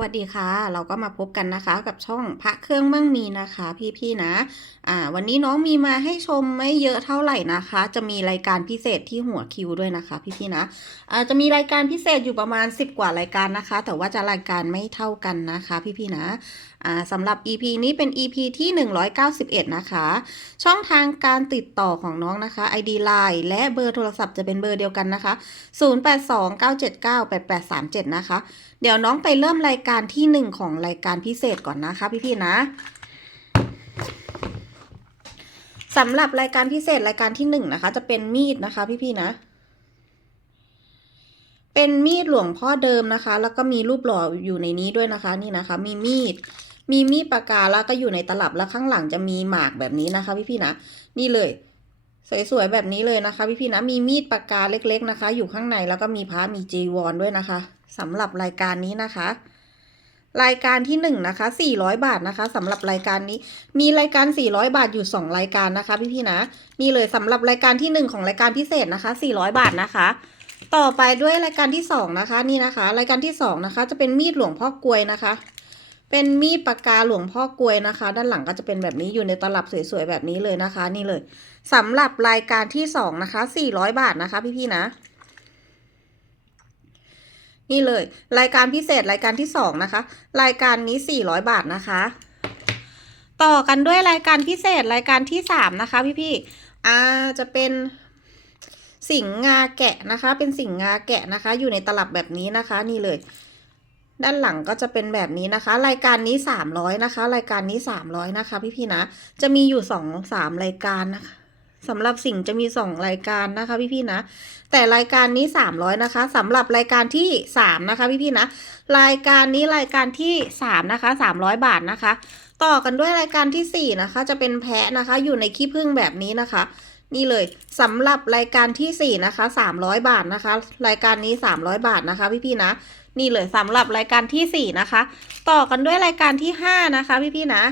สวัสดีค่ะ เราก็มาพบกันนะคะกับช่องพระเครื่องมั่งมีนะคะ พี่ๆนะอ่าวันนี้น้องมีมาให้ชมไม่เยอะเท่าไหร่นะคะ จะมีรายการพิเศษที่หัวคิวด้วยนะคะ พี่ๆนะอ่าจะมีรายการพิเศษอยู่ประมาณ 10 กว่ารายการนะคะ แต่ว่าจะรายการไม่เท่ากันนะคะ พี่ๆนะอ่าสำหรับ EP นี้เป็น EP ที่ 191 นะคะ ช่องทางการติดต่อของน้องนะคะ ID Line และเบอร์โทรศัพท์จะเป็นเบอร์เดียวกันนะคะ 0829798837 นะคะ เดี๋ยวน้องไปเริ่มรายการที่หนึ่งของรายการพิเศษก่อนนะคะพี่ๆนะสำหรับรายการพิเศษรายการที่หนึ่งนะคะ จะเป็นมีดนะคะ พี่ๆนะ เป็นมีดหลวงพ่อเดิมนะคะ แล้วก็มีรูปหล่ออยู่ในนี้ด้วยนะคะ นี่นะคะ มีมีด มีมีดปากกาแล้วก็อยู่ในตลับแล้วข้างหลังจะมีหมากแบบนี้นะคะ พี่ๆนะนี่เลยสวยๆแบบนี้เลยนะคะ พี่ๆนะมีมีดปากกาเล็ก ๆนะคะ อยู่ข้างในแล้วก็มีพระมีจีวรด้วยนะคะ สำหรับรายการนี้นะคะ รายการที่หนึ่งนะคะ400 บาทนะคะสำหรับรายการนี้ มีรายการ 400 บาทอยู่ 2 รายการนะคะ พี่ๆนะนี่เลยสำหรับรายการที่หนึ่งของรายการพิเศษนะคะ 400 บาทนะคะ ต่อไปด้วยรายการที่สองนะคะ นี่นะคะ รายการที่สองนะคะ จะเป็นมีดหลวงพ่อกลวยนะคะเป็นมีดปากกาหลวงพ่อกลวยนะคะ ด้านหลังก็จะเป็นแบบนี้อยู่ในตลับสวยๆแบบนี้เลยนะคะ นี่เลยสำหรับรายการที่สองนะคะ 400 บาทนะคะพี่ๆนะ นี่เลย รายการพิเศษรายการที่สองนะคะ รายการนี้400บาทนะคะ ต่อกันด้วยรายการพิเศษรายการที่สามนะคะ พี่ๆอ่าจะเป็นสิงห์งาแกะนะคะ เป็นสิงห์งาแกะนะคะ อยู่ในตลับแบบนี้นะคะ นี่เลย ด้านหลังก็จะเป็นแบบนี้นะคะ รายการนี้300นะคะ รายการนี้300นะคะ พี่ๆนะ จะมีอยู่สองสามรายการนะคะ สำหรับสิ่งจะมีสองรายการนะคะพี่ๆนะ แต่รายการนี้ 300 นะคะสำหรับรายการที่ 3 นะคะพี่ๆนะ รายการนี้รายการที่ 3 นะคะ 300 บาทนะคะ ต่อกันด้วยรายการที่ 4 นะคะ จะเป็นแพะนะคะ อยู่ในขี้ผึ้งแบบนี้นะคะ นี่เลยสำหรับรายการที่ 4 นะคะ 300 บาทนะคะ รายการนี้ 300 บาทนะคะพี่ๆนะ นี่เลยสำหรับรายการที่ 4 นะคะ ต่อกันด้วยรายการที่ 5 นะคะพี่ๆนะ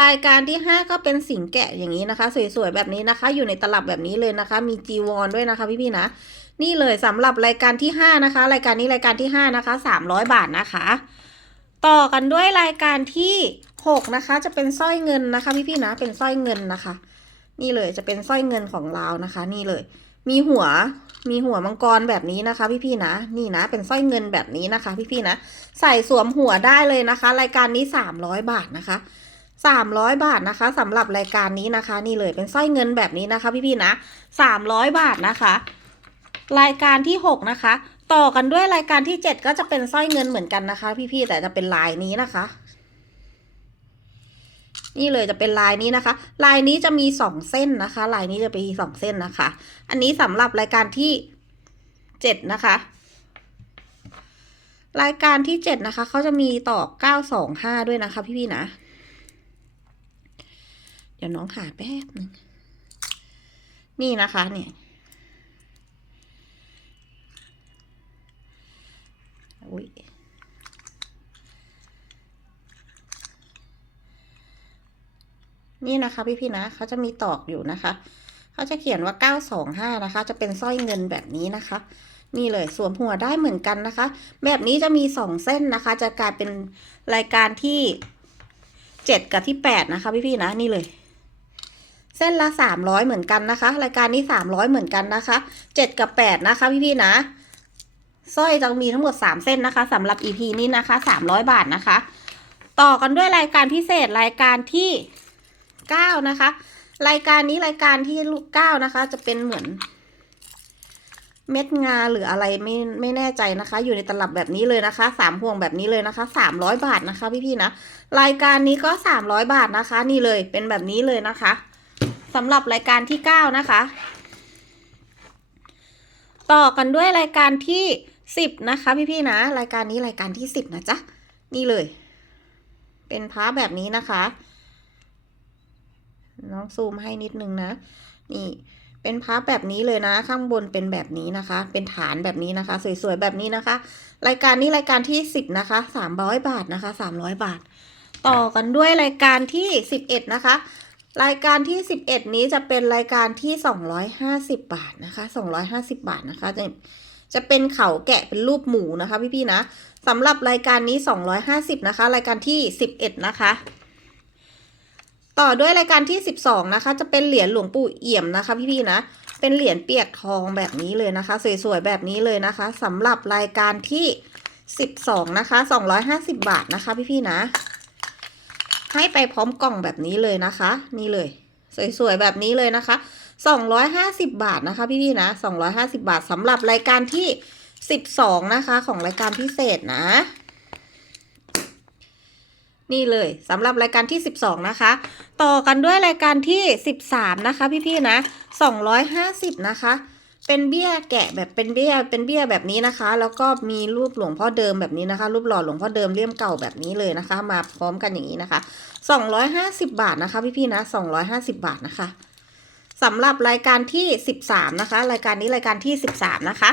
รายการที่ 5 ก็เป็นสิงแกะอย่างนี้นะคะ สวยๆแบบนี้นะคะ อยู่ในตลับแบบนี้เลยนะคะ มีจีวรด้วยนะคะพี่ๆนะ นี่เลยสำหรับรายการที่ 5 นะคะ รายการนี้รายการที่ 5 นะคะ 300 บาทนะคะ ต่อกันด้วยรายการที่ 6 นะคะ จะเป็นสร้อยเงินนะคะ พี่ๆนะ เป็นสร้อยเงินนะคะ นี่เลยจะเป็นสร้อยเงินของเรานะคะ นี่เลย มีหัวมีหัวมังกรแบบนี้นะคะ พี่ๆนะ นี่นะ เป็นสร้อยเงินแบบนี้นะคะ พี่ๆนะ ใส่สวมหัวได้เลยนะคะ รายการนี้ 300 บาทนะคะ 300 บาทนะคะสำหรับรายการนี้นะคะ นี่เลยเป็นสร้อยเงินแบบนี้นะคะ พี่ๆนะ 300 บาทนะคะ รายการที่ 6 นะคะ ต่อกันด้วยรายการที่ 7 ก็จะเป็นสร้อยเงินเหมือนกันนะคะ พี่ๆแต่จะเป็นลายนี้นะคะ นี่เลยจะเป็นลายนี้นะคะ ลายนี้จะมีสองเส้นนะคะ ลายนี้จะมีสองเส้นนะคะ อันนี้สำหรับรายการที่เจ็ดนะคะรายการที่เจ็ดนะคะ เขาจะมีต่อเก้าสองห้าด้วยนะคะ พี่ ๆ นะ เดี๋ยวน้องหาแป๊บหนึ่งนี่นะคะเนี่ยอุ้ยนี่นะคะพี่พี่นะเขาจะมีตอกอยู่นะคะ เขาจะเขียนว่า 925 นะคะ จะเป็นสร้อยเงินแบบนี้นะคะ นี่เลยสวมหัวได้เหมือนกันนะคะ แบบนี้จะมี 2 เส้นนะคะ จะกลายเป็นรายการที่ 7 กับที่ 8 นะคะ พี่พี่นะนี่เลย เส้นละ 300 เหมือนกันนะคะ รายการนี้ 300 เหมือนกันนะคะ 7 กับ 8 นะคะพี่พี่ๆนะสร้อยจะมีทั้งหมด 3 เส้นนะคะสำหรับ EP นี้นะคะ 300 บาทนะคะ ต่อกันด้วยรายการพิเศษรายการที่เก้านะคะ รายการนี้รายการที่ลูกเก้านะคะ จะเป็นเหมือน เม็ดงาหรืออะไรไม่ไม่แน่ใจนะคะ อยู่ในตลับแบบนี้เลยนะคะสามห่วงแบบนี้เลยนะคะสามร้อยบาทนะคะ พี่ๆนะรายการนี้ก็สามร้อยบาทนะคะ นี่เลยเป็นแบบนี้เลยนะคะ สำหรับรายการที่เก้านะคะ ต่อกันด้วยรายการที่สิบนะคะ พี่ๆนะ รายการนี้รายการที่สิบนะจ๊ะ นี่เลย เป็นพระแบบนี้นะคะ น้องซูมให้นิดนึงนะ นี่เป็นพับแบบนี้เลยนะ ข้างบนเป็นแบบนี้นะคะ เป็นฐานแบบนี้นะคะ สวยๆแบบนี้นะคะ รายการนี้รายการที่สิบนะคะสามร้อยบาทนะคะสามร้อยบาท ต่อกันด้วยรายการที่สิบเอ็ดนะคะ รายการที่สิบเอ็ดนี้จะเป็นรายการที่สองร้อยห้าสิบบาทนะคะสองร้อยห้าสิบบาทนะคะ จะจะเป็นเขาแกะเป็นรูปหมูนะคะ พี่ๆนะสำหรับรายการนี้ 250 นะคะ รายการที่ 11 นะคะ ต่อด้วยรายการที่ 12 นะคะ จะเป็นเหรียญหลวงปู่เอี่ยมนะคะ พี่ๆนะ เป็นเหรียญเปียกทองแบบนี้เลยนะคะ สวยๆแบบนี้เลยนะคะสำหรับรายการที่ 12 นะคะ 250 บาทนะคะ พี่ๆนะ ให้ไปพร้อมกล่องแบบนี้เลยนะคะ นี่เลย สวยๆแบบนี้เลยนะคะ 250 บาทนะคะ พี่ๆนะ 250 บาทสำหรับรายการที่ 12 นะคะ ของรายการพิเศษนะ นี่เลยสำหรับรายการที่ 12 นะคะ ต่อกันด้วยรายการที่ 13 นะคะ พี่ๆนะ 250 นะคะ เป็นเบี้ยแกะแบบเป็นเบี้ยเป็นเบี้ยแบบนี้นะคะ แล้วก็มีรูปหลวงพ่อเดิมแบบนี้นะคะ รูปหล่อหลวงพ่อเดิมเลี่ยมเก่าแบบนี้เลยนะคะ มาพร้อมกันอย่างนี้นะคะ 250 บาทนะคะ พี่ๆนะ 250 บาทนะคะสำหรับรายการที่ 13 นะคะ รายการนี้รายการที่ 13 นะคะ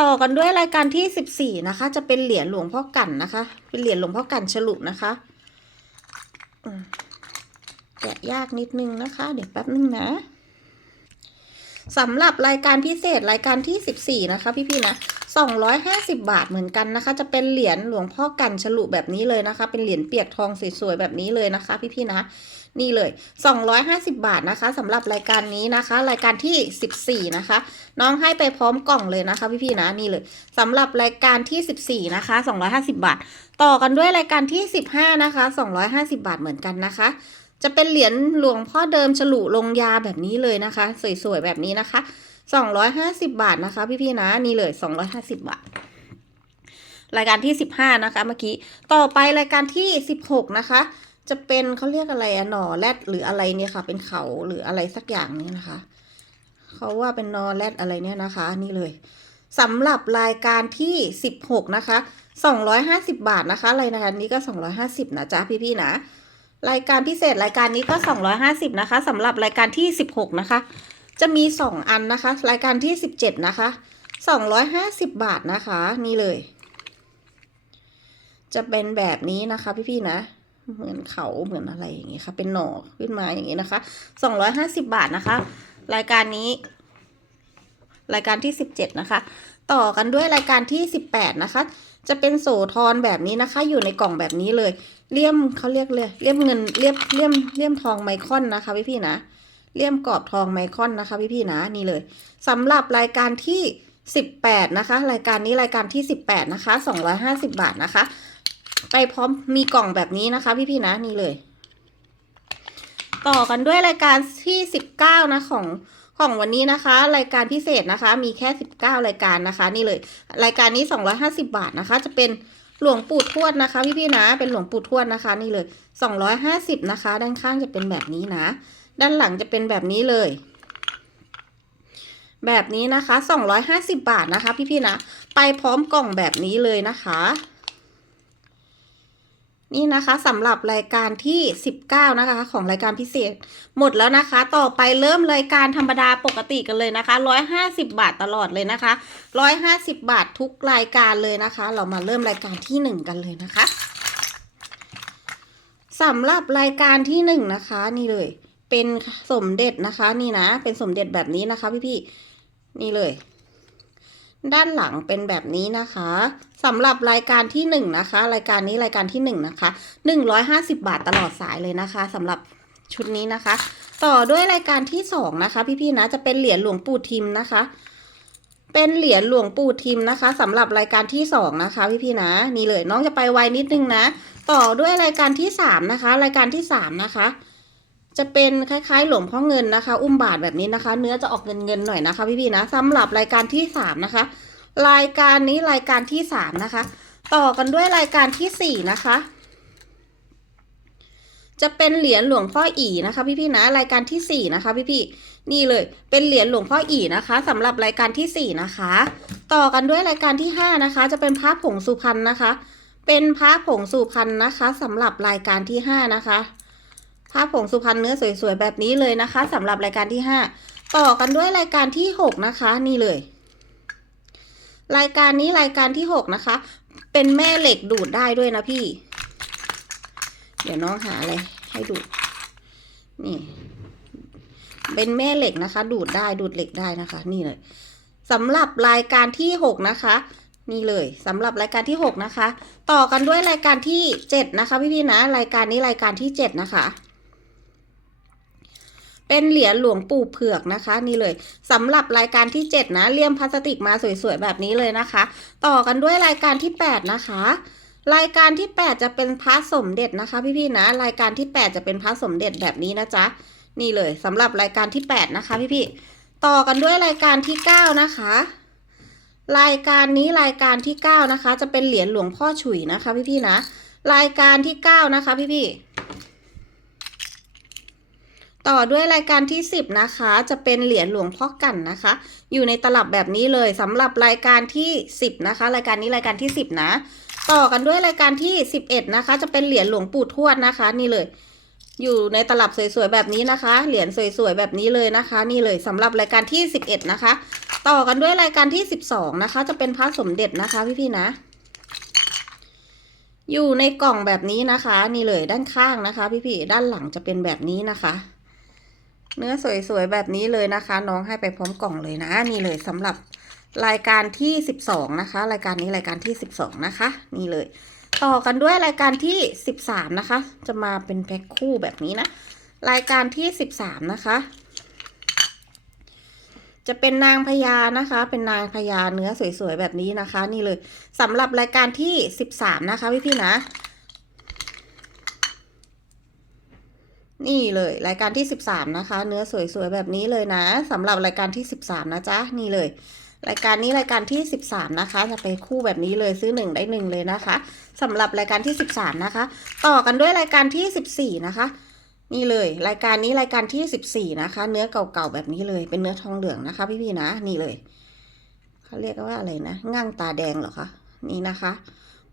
ต่อกันด้วยรายการที่ 14 นะคะ จะเป็นเหรียญหลวงพ่อกันนะคะ เป็นเหรียญหลวงพ่อกันฉลุนะคะแกะยากนิดนึงนะคะ เดี๋ยวแป๊บนึงนะ สำหรับรายการพิเศษรายการที่ 14 นะคะ พี่ๆนะ 250 บาทเหมือนกันนะคะ จะเป็นเหรียญหลวงพ่อกันฉลุแบบนี้เลยนะคะ เป็นเหรียญเปียกทองสวยๆแบบนี้เลยนะคะ พี่ๆนะนี่เลย 250 บาทนะคะสำหรับรายการนี้นะคะ รายการที่ 14 นะคะ น้องให้ไปพร้อมกล่องเลยนะคะ พี่ๆนะนี่เลยสำหรับรายการที่ 14 นะคะ 250 บาท ต่อกันด้วยรายการที่ 15 นะคะ 250 บาทเหมือนกันนะคะ จะเป็นเหรียญหลวงพ่อเดิมฉลุลงยาแบบนี้เลยนะคะ สวยๆแบบนี้นะคะ 250 บาทนะคะ พี่ๆนะนี่เลย 250 บาท รายการที่ 15 นะคะ เมื่อกี้ต่อไปรายการที่ 16 นะคะ จะเป็นเขาเรียกอะไรอะหนอแรดหรืออะไรเนี่ยค่ะ เป็นเขาหรืออะไรสักอย่างนี้นะคะเขาว่าเป็นนอแรดอะไรเนี่ยนะคะ นี่เลยสำหรับรายการที่ 16 นะคะ 250 บาทนะคะ รายการนี้ก็ 250 นะจ๊ะพี่ๆนะ รายการพิเศษรายการนี้ก็ 250 นะคะสำหรับรายการที่ 16 นะคะ จะมี 2 อันนะคะ รายการที่ 17 นะคะ 250 บาทนะคะ นี่เลย จะเป็นแบบนี้นะคะพี่ๆนะ เหมือนเขาเหมือนอะไรอย่างเงี้ยค่ะ เป็นหน่อขึ้นมาอย่างงี้นะคะสองร้อยห้าสิบาทนะคะ รายการนี้ รายการที่สิบเจ็ดนะคะ ต่อกันด้วยรายการที่สิบแปดนะคะ จะเป็นโสธรแบบนี้นะคะ อยู่ในกล่องแบบนี้เลย เลี่ยมเขาเรียกเลยเลี่ยมเงินเลี่ยมเลี่ยมเลี่ยมทองไมคอนนะคะพี่พี่นะเลี่ยมกรอบทองไมคอนนะคะพี่พี่นะนี่เลยสำหรับรายการที่สิบแปดนะคะ รายการนี้รายการที่สิบแปดนะคะสองร้อยห้าสิบาทนะคะ ไปพร้อมมีกล่องแบบนี้นะคะ พี่ๆนะนี่เลย ต่อกันด้วยรายการที่สิบเก้านะของ ของวันนี้นะคะ รายการพิเศษนะคะ มีแค่สิบเก้ารายการนะคะ นี่เลย รายการนี้สองร้อยห้าสิบาทนะคะ จะเป็นหลวงปู่ทวดนะคะ พี่ๆนะ เป็นหลวงปู่ทวดนะคะ นี่เลยสองร้อยห้าสิบนะคะ ด้านข้างจะเป็นแบบนี้นะ ด้านหลังจะเป็นแบบนี้เลยแบบนี้นะคะสองร้อยห้าสิบาทนะคะ พี่ๆนะ ไปพร้อมกล่องแบบนี้เลยนะคะ นี่นะคะสำหรับรายการที่ 19 นะคะ ของรายการพิเศษ หมดแล้วนะคะ ต่อไปเริ่มรายการธรรมดาปกติกันเลยนะคะ 150 บาทตลอดเลยนะคะ 150 บาททุกรายการเลยนะคะ เรามาเริ่มรายการที่ 1 กันเลยนะคะสำหรับรายการที่ 1 นะคะ นี่เลย เป็นสมเด็จนะคะ นี่นะ เป็นสมเด็จแบบนี้นะคะพี่ๆนี่เลย ด้านหลังเป็นแบบนี้นะคะสำหรับรายการที่หนึ่งนะคะ รายการนี้รายการที่หนึ่งนะคะหนึ่งร้อยห้าสิบาทตลอดสายเลยนะคะสำหรับชุดนี้นะคะ ต่อด้วยรายการที่สองนะคะ พี่ๆนะจะเป็นเหรียญหลวงปู่ทิมนะคะ เป็นเหรียญหลวงปู่ทิมนะคะสำหรับรายการที่สองนะคะ พี่ๆนะ นี่เลยน้องจะไปไวนิดนึงนะ ต่อด้วยรายการที่สามนะคะ รายการที่สามนะคะ จะเป็นคล้ายๆ หลวงพ่อเงินนะคะ อุ้มบาทแบบนี้นะคะ เนื้อจะออกเงินๆหน่อยนะคะพี่ๆนะสำหรับรายการที่สามนะคะ รายการนี้รายการที่สามนะคะ ต่อกันด้วยรายการที่สี่นะคะ จะเป็นเหรียญหลวงพ่ออีนะคะ พี่ๆนะรายการที่สี่นะคะ พี่ๆนี่เลย เป็นเหรียญหลวงพ่ออีนะคะสำหรับรายการที่สี่นะคะ ต่อกันด้วยรายการที่ห้านะคะ จะเป็นพระผงสุพรรณนะคะ เป็นพระผงสุพรรณนะคะสำหรับรายการที่ห้านะคะ พระผงสุพรรณเนื้อสวยๆแบบนี้เลยนะคะสำหรับรายการที่ห้าต่อกันด้วยรายการที่หกนะคะ นี่เลย รายการนี้รายการที่หกนะคะ เป็นแม่เหล็กดูดได้ด้วยนะพี่ เดี๋ยวน้องหาอะไรให้ดูดนี่ เป็นแม่เหล็กนะคะ ดูดได้ดูดเหล็กได้นะคะ นี่เลยสำหรับรายการที่ 6 นะคะ นี่เลยสำหรับรายการที่ 6 นะคะ ต่อกันด้วยรายการที่ 7 นะคะ พี่ๆนะ รายการนี้รายการที่ 7 นะคะ เป็นเหรียญหลวงปู่เผือกนะคะ นี่เลยสำหรับรายการที่ 7 นะเลี่ยมพลาสติกมาสวยๆแบบนี้เลยนะคะ ต่อกันด้วยรายการที่ 8 นะคะรายการที่ 8 จะเป็นพระสมเด็จนะคะ พี่ๆนะ รายการที่ 8 จะเป็นพระสมเด็จแบบนี้นะจ๊ะนี่เลยสำหรับรายการที่ 8 นะคะ พี่ๆต่อกันด้วยรายการที่ 9 นะคะ รายการนี้รายการที่ 9 นะคะ จะเป็นเหรียญหลวงพ่อฉุยนะคะ พี่ๆนะ รายการที่ 9 นะคะ พี่ๆ ต่อด้วยรายการที่ 10 นะคะ จะเป็นเหรียญหลวงพ่อกันนะคะ อยู่ในตลับแบบนี้เลยสำหรับรายการที่ 10 นะคะ รายการนี้รายการที่ 10 นะ ต่อกันด้วยรายการที่ 11 นะคะ จะเป็นเหรียญหลวงปู่ทวดนะคะ นี่เลย อยู่ในตลับสวยๆแบบนี้นะคะ เหรียญสวยๆแบบนี้เลยนะคะ นี่เลยสำหรับรายการที่ 11 นะคะ ต่อกันด้วยรายการที่ 12 นะคะ จะเป็นพระสมเด็จนะคะพี่ๆนะ อยู่ในกล่องแบบนี้นะคะ นี่เลยด้านข้างนะคะ พี่ๆด้านหลังจะเป็นแบบนี้นะคะ เนื้อสวยๆแบบนี้เลยนะคะ น้องให้ไปพร้อมกล่องเลยนะ นี่เลยสำหรับรายการที่ 12 นะคะ รายการนี้รายการที่ 12 นะคะ นี่เลย ต่อกันด้วยรายการที่ 13 นะคะ จะมาเป็นแพ็คคู่แบบนี้นะ รายการที่ 13 นะคะ จะเป็นนางพญานะคะ เป็นนางพญาเนื้อสวยๆแบบนี้นะคะ นี่เลยสำหรับรายการที่ 13 นะคะพี่ๆนะ นี่เลยรายการที่ 13 นะคะ เนื้อสวยๆแบบนี้เลยนะสำหรับรายการที่ 13 นะจ๊ะนี่เลย รายการนี้รายการที่ 13 นะคะ จะไปคู่แบบนี้เลยซื้อ 1 ได้ 1 เลยนะคะสำหรับรายการที่ 13 นะคะ ต่อกันด้วยรายการที่ 14 นะคะ นี่เลย รายการนี้รายการที่ 14 นะคะ เนื้อเก่าๆแบบนี้เลยเป็นเนื้อทองเหลืองนะคะ พี่ๆนะ นี่เลยเขาเรียกว่าอะไรนะง่างตาแดงเหรอคะนี่นะคะ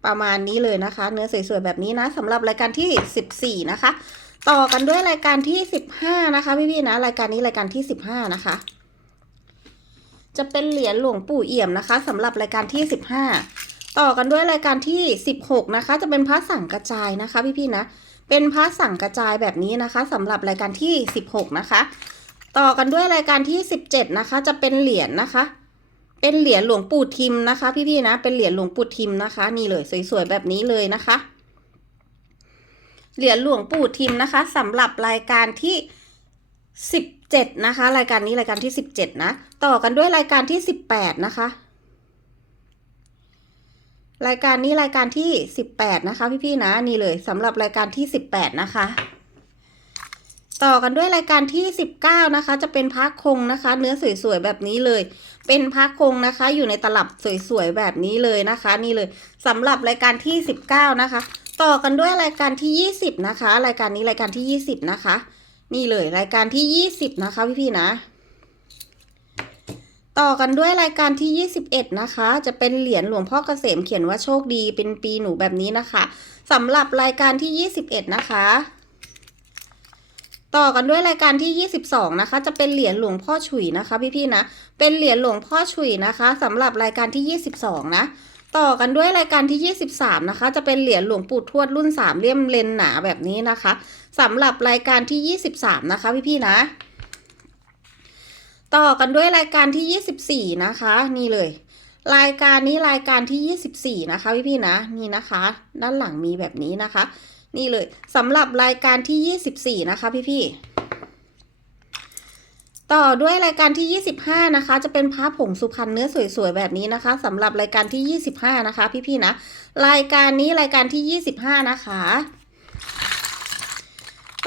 ประมาณนี้เลยนะคะ เนื้อสวยๆแบบนี้นะสำหรับรายการที่ 14 นะคะ ต่อกันด้วยรายการที่15นะคะพี่ๆนะรายการนี้รายการที่15นะคะ จะเป็นเหรียญหลวงปู่เอี่ยมนะคะสำหรับรายการที่15ต่อกันด้วยรายการที่16นะคะ จะเป็นพระสังกระจายนะคะ พี่ๆนะเป็นพระสังกระจายแบบนี้นะคะสำหรับรายการที่16นะคะ ต่อกันด้วยรายการที่17นะคะ จะเป็นเหรียญนะคะ เป็นเหรียญหลวงปู่ทิมนะคะ พี่ๆนะเป็นเหรียญหลวงปู่ทิมนะคะ นี่เลยสวยๆแบบนี้เลยนะคะ เหรียญหลวงปู่ทิมนะคะสำหรับรายการที่ 17 นะคะ รายการนี้รายการที่ 17 นะ ต่อกันด้วยรายการที่ 18 นะคะ รายการนี้รายการที่ 18 นะคะ พี่ๆนะนี่เลยสำหรับรายการที่ 18 นะคะ ต่อกันด้วยรายการที่ 19 นะคะ จะเป็นพักคงนะคะ เนื้อสวยๆแบบนี้เลย เป็นพักคงนะคะ อยู่ในตลับสวยๆแบบนี้เลยนะคะ นี่เลยสำหรับรายการที่ 19 นะคะ ต่อกันด้วยรายการที่ 20 นะคะ รายการนี้รายการที่ 20 นะคะ นี่เลยรายการที่ 20 นะคะพี่ๆนะ ต่อกันด้วยรายการที่ 21 นะคะ จะเป็นเหรียญหลวงพ่อเกษมเขียนว่าโชคดีเป็นปีหนูแบบนี้นะคะสำหรับรายการที่ 21 นะคะ ต่อกันด้วยรายการที่ 22 นะคะ จะเป็นเหรียญหลวงพ่อฉุยนะคะพี่ๆนะ เป็นเหรียญหลวงพ่อฉุยนะคะสำหรับรายการที่ 22 นะ ต่อกันด้วยรายการที่ 23 นะคะ จะเป็นเหรียญหลวงปู่ทวดรุ่น 3เลี่ยมเลนหนาแบบนี้นะคะสำหรับรายการที่ 23 นะคะ พี่ๆนะ ต่อกันด้วยรายการที่ 24 นะคะ นี่เลย รายการนี้รายการที่ 24 นะคะ พี่ๆนะ นี่นะคะ ด้านหลังมีแบบนี้นะคะ นี่เลยสำหรับรายการที่ 24 นะคะ พี่ๆ ต่อด้วยรายการที่ 25 นะคะ จะเป็นพระผงสุพรรณเนื้อสวยๆ แบบนี้นะคะสำหรับรายการที่ 25 นะคะ พี่ๆนะ รายการนี้รายการที่ 25 นะคะ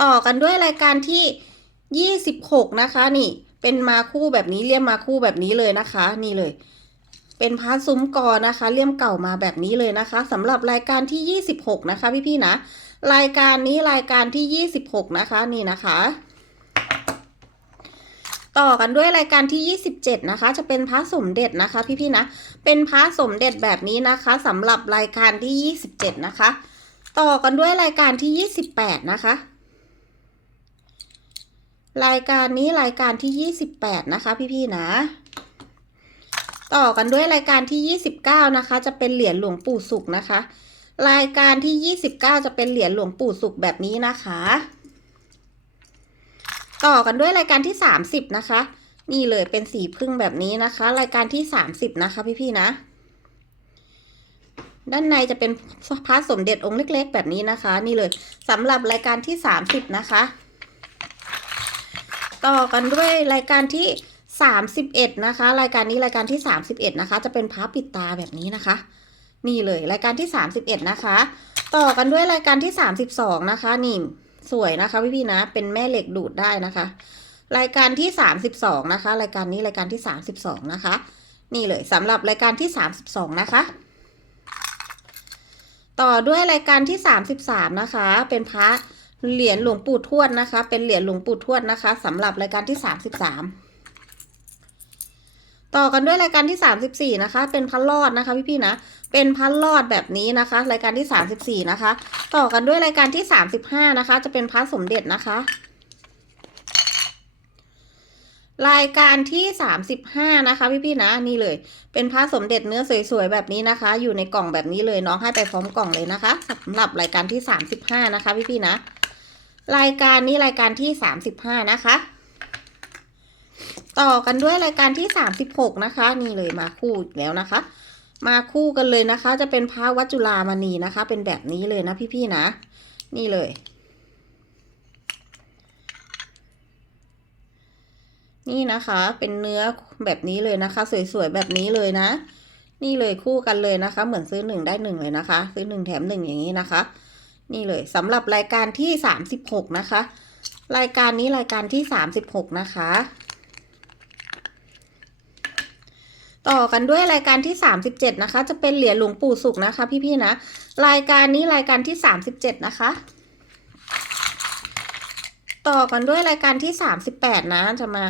ต่อกันด้วยรายการที่ 26 นะคะ นี่เป็นมาคู่แบบนี้เลี่ยมมาคู่แบบนี้เลยนะคะ นี่เลย เป็นพาร์ทซุ้มกอนะคะเลี่ยมเก่ามาแบบนี้เลยนะคะสำหรับรายการที่ 26 นะคะ พี่ๆนะ รายการนี้รายการที่ 26 นะคะ นี่นะคะ ต่อกันด้วยรายการที่ 27 นะคะ จะเป็นพระสมเด็จนะคะ พี่ๆนะ เป็นพระสมเด็จแบบนี้นะคะสำหรับรายการที่ 27 นะคะ ต่อกันด้วยรายการที่ 28 นะคะ รายการนี้รายการที่ 28 นะคะ พี่ๆนะ ต่อกันด้วยรายการที่ 29 นะคะ จะเป็นเหรียญหลวงปู่สุขนะคะ รายการที่ 29 จะเป็นเหรียญหลวงปู่สุขแบบนี้นะคะ ต่อกันด้วยรายการที่ 30 นะคะ นี่เลยเป็นสีพึ่งแบบนี้นะคะ รายการที่สามสิบนะคะ พี่ๆนะ ด้านในจะเป็นพระสมเด็จองค์เล็ก ๆ แบบนี้นะคะ นี่เลยสำหรับรายการที่สามสิบนะคะ ต่อกันด้วยรายการที่สามสิบเอ็ดนะคะ รายการนี้รายการที่สามสิบเอ็ดนะคะ จะเป็นพระปิดตาแบบนี้นะคะ นี่เลยรายการที่สามสิบเอ็ดนะคะ ต่อกันด้วยรายการที่สามสิบสองนะคะนี่ สวยนะคะพี่พี่นะ เป็นแม่เหล็กดูดได้นะคะ รายการที่สามสิบสองนะคะ รายการนี้รายการที่สามสิบสองนะคะ นี่เลยสำหรับรายการที่สามสิบสองนะคะ ต่อด้วยรายการที่สามสิบสามนะคะ เป็นพระเหรียญหลวงปู่ทวดนะคะ เป็นเหรียญหลวงปู่ทวดนะคะสำหรับรายการที่สามสิบสาม ต่อกันด้วยรายการที่สามสิบสี่นะคะ เป็นพระรอดนะคะพี่ๆนะ เป็นพระรอดแบบนี้นะคะ รายการที่สามสิบสี่นะคะ ต่อกันด้วยรายการที่สามสิบห้านะคะ จะเป็นพระสมเด็จนะคะ รายการที่สามสิบห้านะคะพี่ๆนะนี่เลย เป็นพระสมเด็จเนื้อสวยๆแบบนี้นะคะ อยู่ในกล่องแบบนี้เลยน้องให้ไปพร้อมกล่องเลยนะคะสำหรับรายการที่สามสิบห้านะคะพี่ๆนะ รายการนี้รายการที่สามสิบห้านะคะ ต่อกันด้วยรายการที่สามสิบหกนะคะ นี่เลยมาคู่อีกแล้วนะคะ มาคู่กันเลยนะคะ จะเป็นพระวัจจุรามณีนะคะ เป็นแบบนี้เลยนะพี่ๆนะ นี่เลย นี่นะคะ เป็นเนื้อแบบนี้เลยนะคะ สวยๆแบบนี้เลยนะ นี่เลยคู่กันเลยนะคะ เหมือนซื้อหนึ่งได้หนึ่งเลยนะคะ ซื้อหนึ่งแถมหนึ่งอย่างนี้นะคะ นี่เลยสำหรับรายการที่สามสิบหกนะคะ รายการนี้รายการที่สามสิบหกนะคะ ต่อกันด้วยรายการที่สามสิบเจ็ดนะคะ จะเป็นเหรียญหลวงปู่สุขนะคะ พี่ๆนะ รายการนี้รายการที่สามสิบเจ็ดนะคะ ต่อกันด้วยรายการที่สามสิบแปดนะ จะมา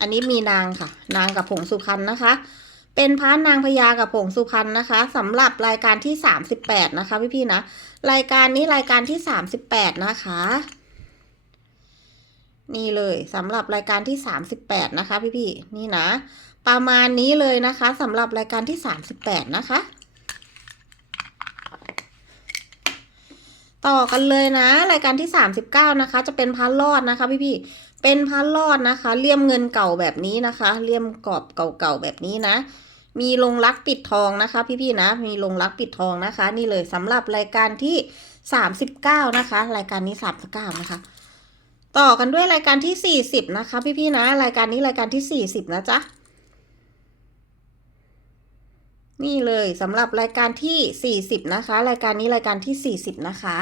อันนี้มีนางค่ะ นางกับผงสุพรรณนะคะ เป็นพระนางพญากับผงสุพรรณนะคะสำหรับรายการที่สามสิบแปดนะคะ พี่ๆนะ รายการนี้รายการที่สามสิบแปดนะคะนี่เลยสำหรับรายการที่สามสิบแปดนะคะ พี่ๆนี่นะ ประมาณนี้เลยนะคะสำหรับรายการที่สามสิบแปดนะคะ ต่อกันเลยนะ รายการที่สามสิบเก้านะคะ จะเป็นพันลอดนะคะพี่ๆเป็นพันลอดนะคะเลี่ยมเงินเก่าแบบนี้นะคะเลี่ยมกรอบเก่าๆแบบนี้นะ มีลงรักปิดทองนะคะ พี่ๆนะ มีลงรักปิดทองนะคะ นี่เลยสำหรับรายการที่สามสิบเก้านะคะ รายการนี้สามสิบเก้านะคะต่อกันด้วยรายการที่สี่สิบนะคะ พี่ๆนะ รายการนี้รายการที่สี่สิบนะจ๊ะ นี่เลยสำหรับรายการที่ 40 นะคะ รายการนี้รายการที่ 40 นะคะ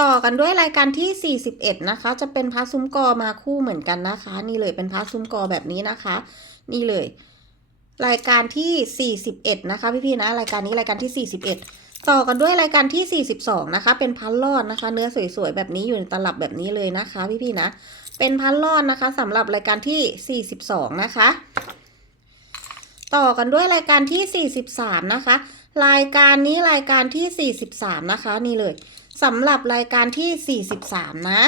ต่อกันด้วยรายการที่ 41 นะคะ จะเป็นพระซุ้มกอมาคู่เหมือนกันนะคะ นี่เลยเป็นพระซุ้มกอแบบนี้นะคะ นี่เลย รายการที่ 41 นะคะ พี่ๆนะรายการนี้รายการที่ 41 ต่อกันด้วยรายการที่ 42 นะคะ เป็นพันลอดนะคะ เนื้อสวยๆแบบนี้อยู่ในตลับแบบนี้เลยนะคะ พี่ๆนะ เป็นพันลอดนะคะสำหรับรายการที่ 42 นะคะ ต่อกันด้วยรายการที่ 43 นะคะ รายการนี้รายการที่ 43 นะคะ นี่เลยสำหรับรายการที่ 43 นะ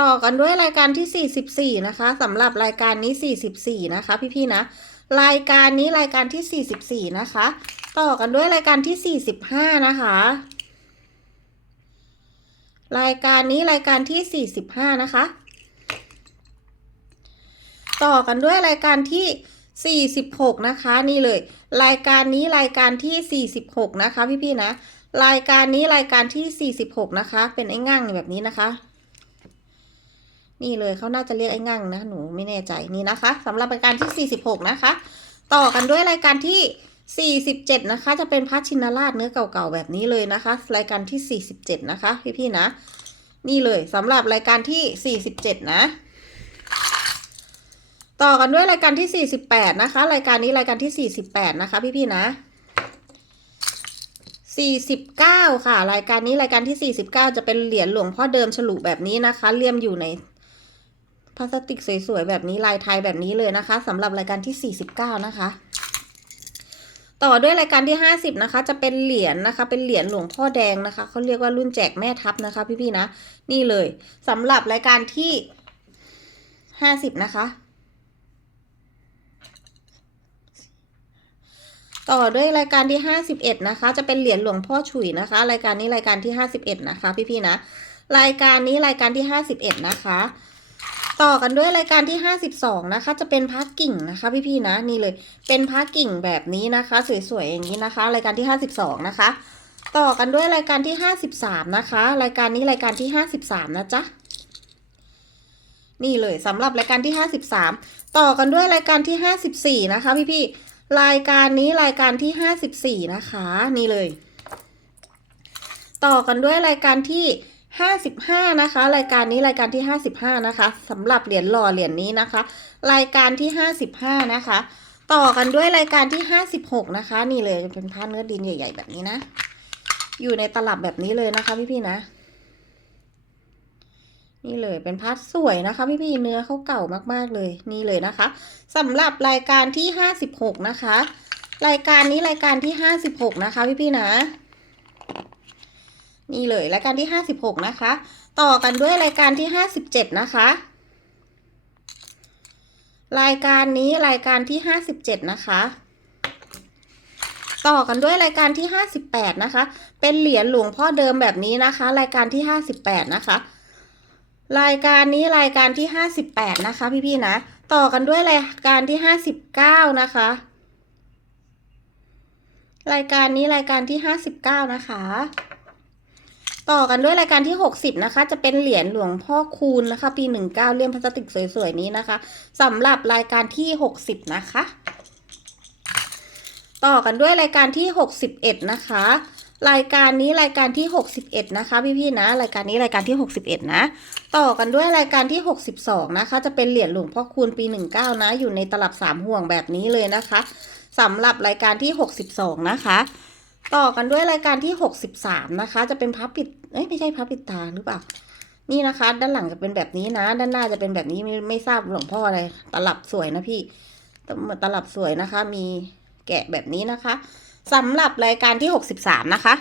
ต่อกันด้วยรายการที่ 44 นะคะสำหรับรายการนี้ 44 นะคะ พี่ๆนะ รายการนี้รายการที่ 44 นะคะ ต่อกันด้วยรายการที่ 45 นะคะ รายการนี้รายการที่ 45 นะคะ ต่อกันด้วยรายการที่ 46 นะคะ นี่เลย รายการนี้รายการที่ 46 นะคะ พี่ๆนะ รายการนี้รายการที่ 46 นะคะ เป็นไอ้ง่างแบบนี้นะคะ นี่เลยเขาน่าจะเรียกไอ้ง่างนะหนูไม่แน่ใจนี่นะคะสำหรับรายการที่ 46 นะคะ ต่อกันด้วยรายการที่ 47 นะคะ จะเป็นพัชชินราชเนื้อเก่าๆแบบนี้เลยนะคะ รายการที่ 47 นะคะ พี่ๆนะ นี่เลยสำหรับรายการที่ 47 นะ ต่อกันด้วยรายการที่ 48 นะคะ รายการนี้รายการที่ 48 นะคะ พี่ ๆ นะ 49 ค่ะ รายการนี้รายการที่ 49 จะเป็นเหรียญหลวงพ่อเดิมฉลุแบบนี้นะคะ เลี่ยมอยู่ในพลาสติกสวยๆแบบนี้ลายไทยแบบนี้เลยนะคะสำหรับรายการที่ 49 นะคะ ต่อด้วยรายการที่ 50 นะคะ จะเป็นเหรียญนะคะ เป็นเหรียญหลวงพ่อแดงนะคะเขาเรียกว่ารุ่นแจกแม่ทัพนะคะ พี่ๆนะ นี่เลยสำหรับรายการที่ 50 นะคะ ต่อด้วยรายการที่ 51 นะคะ จะเป็นเหรียญหลวงพ่อฉุยนะคะ รายการนี้รายการที่ 51 นะคะ พี่ๆนะ รายการนี้รายการที่ 51 นะคะ ต่อกันด้วยรายการที่ 52 นะคะ จะเป็นพักกิ่งนะคะ พี่ๆนะนี่เลยเป็นพักกิ่งแบบนี้นะคะ สวยๆอย่างนี้นะคะ รายการที่ 52 นะคะ ต่อกันด้วยรายการที่ 53 นะคะ รายการนี้รายการที่ 53 นะจ๊ะนี่เลยสำหรับรายการที่ 53 ต่อกันด้วยรายการที่ 54 นะคะ พี่ๆ รายการนี้รายการที่ 54 นะคะ นี่เลย ต่อกันด้วยรายการที่ 55 นะคะ รายการนี้รายการที่ 55 นะคะสำหรับเหรียญหล่อเหรียญนี้นะคะ รายการที่ 55 นะคะ ต่อกันด้วยรายการที่ 56 นะคะ นี่เลยเป็นผ้าเนื้อดินใหญ่ ๆ แบบนี้นะ อยู่ในตลับแบบนี้เลยนะคะพี่ๆนะ นี่เลยเป็นพัดสวยนะคะพี่พี่เนื้อเขาเก่ามากๆเลยนี่เลยนะคะสำหรับรายการที่ห้าสิบหกนะคะ รายการนี้รายการที่ห้าสิบหกนะคะพี่พี่นะนี่เลยรายการที่ห้าสิบหกนะคะ ต่อกันด้วยรายการที่ห้าสิบเจ็ดนะคะ รายการนี้รายการที่ห้าสิบเจ็ดนะคะต่อกันด้วยรายการที่ห้าสิบแปดนะคะ เป็นเหรียญหลวงพ่อเดิมแบบนี้นะคะ รายการที่ห้าสิบแปดนะคะ รายการนี้รายการที่ห้าสิบแปดนะคะ พี่ๆนะ ต่อกันด้วยรายการที่ห้าสิบเก้านะคะ รายการนี้รายการที่ห้าสิบเก้านะคะ ต่อกันด้วยรายการที่หกสิบนะคะ จะเป็นเหรียญหลวงพ่อคูณนะคะ ปีหนึ่งเก้าเลี่ยมพลาสติกสวยๆนี้นะคะสำหรับรายการที่หกสิบนะคะ ต่อกันด้วยรายการที่หกสิบเอ็ดนะคะ รายการนี้รายการที่ 61 นะคะ พี่ๆนะ รายการนี้รายการที่ 61 นะ ต่อกันด้วยรายการที่ 62 นะคะ จะเป็นเหรียญหลวงพ่อคูณปี 19 นะ อยู่ในตลับ 3 ห่วงแบบนี้เลยนะคะสำหรับรายการที่ 62 นะคะ ต่อกันด้วยรายการที่ 63 นะคะ จะเป็นพับปิดเอ้ยไม่ใช่พับปิดตาหรือเปล่านี่นะคะ ด้านหลังจะเป็นแบบนี้นะ ด้านหน้าจะเป็นแบบนี้ไม่ไม่ทราบหลวงพ่ออะไรตลับสวยนะพี่ตลับสวยนะคะ มีแกะแบบนี้นะคะ สำหรับรายการที่ 63 นะคะ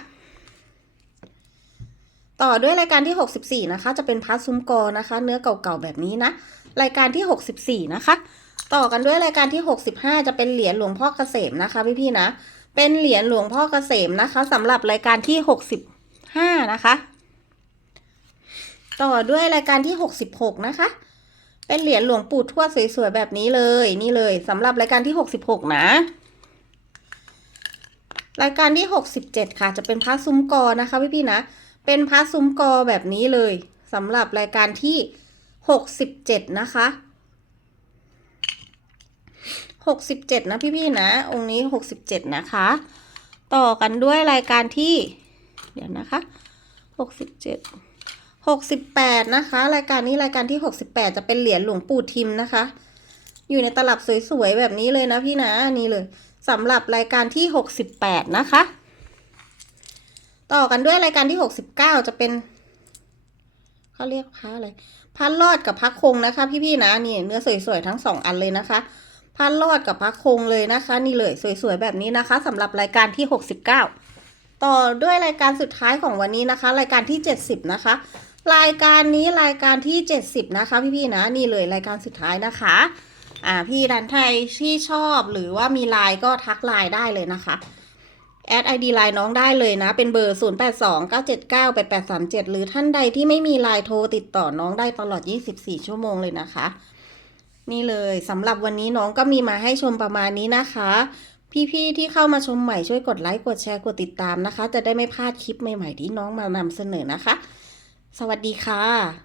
ต่อด้วยรายการที่ 64 นะคะ จะเป็นพาร์ทซุ้มกอนะคะ เนื้อเก่าๆแบบนี้นะ รายการที่ 64 นะคะ ต่อกันด้วยรายการที่ 65 จะเป็นเหรียญหลวงพ่อเกษมนะคะพี่ๆนะ เป็นเหรียญหลวงพ่อเกษมนะคะสำหรับรายการที่ 65 นะคะ ต่อด้วยรายการที่ 66 นะคะ เป็นเหรียญหลวงปู่ทวดสวยๆแบบนี้เลย นี่เลยสำหรับรายการที่ 66 นะ รายการที่ 67 ค่ะ จะเป็นพระซุ้มกอนะคะพี่ๆนะ เป็นพระซุ้มกอแบบนี้เลยสำหรับรายการที่ 67 นะคะ 67 นะพี่ๆนะ องค์นี้ 67 นะคะ ต่อกันด้วยรายการที่ เดี๋ยวนะคะ 67 68 นะคะ รายการนี้รายการที่ 68 จะเป็นเหรียญหลวงปู่ทิมนะคะ อยู่ในตลับสวยๆแบบนี้เลยนะพี่นะนี่เลย สำหรับรายการที่ 68 นะคะ ต่อกันด้วยรายการที่ 69 จะเป็นเขาเรียกพระอะไรพันลอดกับพักคงนะคะ พี่ๆนะนี่เนื้อสวยๆทั้งสองอันเลยนะคะพันลอดกับพักคงเลยนะคะ นี่เลยสวยๆแบบนี้นะคะสำหรับรายการที่ 69 ต่อด้วยรายการสุดท้ายของวันนี้นะคะ รายการที่ 70 นะคะ รายการนี้รายการที่ 70 นะคะ พี่ๆนะนี่เลยรายการสุดท้ายนะคะ อ่าพี่ดันไทยที่ชอบหรือว่ามีไลน์ก็ทักไลน์ได้เลยนะคะแอดไอดีไลน์น้องได้เลยนะ เป็นเบอร์ 0 8 2 9 7 9 8 8 3 7 หรือท่านใดที่ไม่มีไลน์โทรติดต่อน้องได้ตลอด 24 ชั่วโมงเลยนะคะ นี่เลยสำหรับวันนี้น้องก็มีมาให้ชมประมาณนี้นะคะ พี่ๆที่เข้ามาชมใหม่ช่วยกดไลค์กดแชร์กดติดตามนะคะ จะได้ไม่พลาดคลิปใหม่ๆที่น้องมานำเสนอนะคะ สวัสดีค่ะ